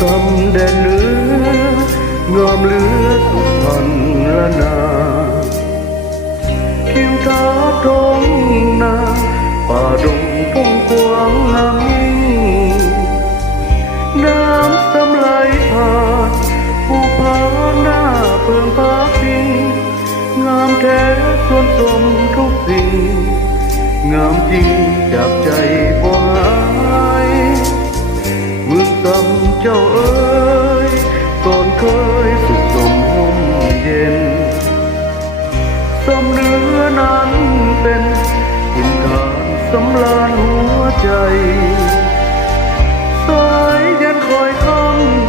ซ้ำแดนเนื้องามเหลือสุพรรณนาทิวทัศน์ท้องนาป่าดงพงกว้างงามยิ่งน้ำซ้ำไหลผ่านภูผาหน้าเพิงพักพิงงามแท้ส่วนสมทุกสิ่งงามจริงจากใจบ่หายเมืองซ้ำเจ้าเอ๋ยก่อนเคยสุขสมห่มเย็นซ้ำเนื้อนั้นเป็นหินฐานสำราญหัวใจสายเย็นคอยค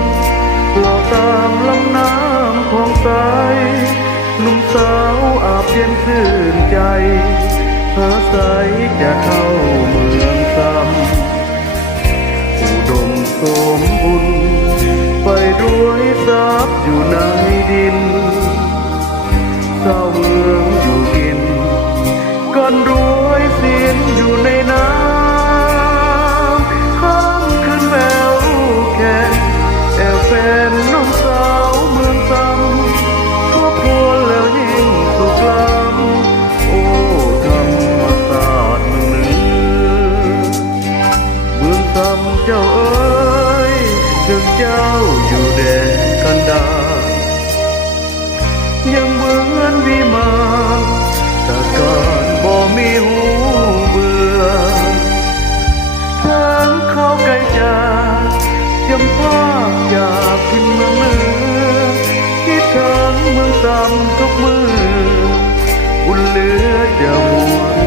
ำหล่อตามลำน้ำของสายหนุ่มสาวอาบเย็นชื่นใจหาใสจะเท่าเมืองซ้ำอุดมสมบูรณ์ไปด้วยทรัพย์อยู่ในดินเศร้าเมืองอยู่กินกันรวยเสียนอยู่ในน้ำข้ามขึ้นแววแค่แอวแฟนน้องสาวเมืองซ้ำทบทวนแล้วยิ่งสุขล้ำโอ้ธรรมศาสตร์เมืองเหนือเมืองซ้ำเจ้าเอ๋ยถึงเจ้าอยู่แดนกันดารยังเหมือนวิมานตะการบ่มีหูเบื่อทั้งเขาไกลจากยำภาพจากทิ่นเมืองเหนือคิดถึงเมืองซ้ำทุกมือบุญเหลือจะหวน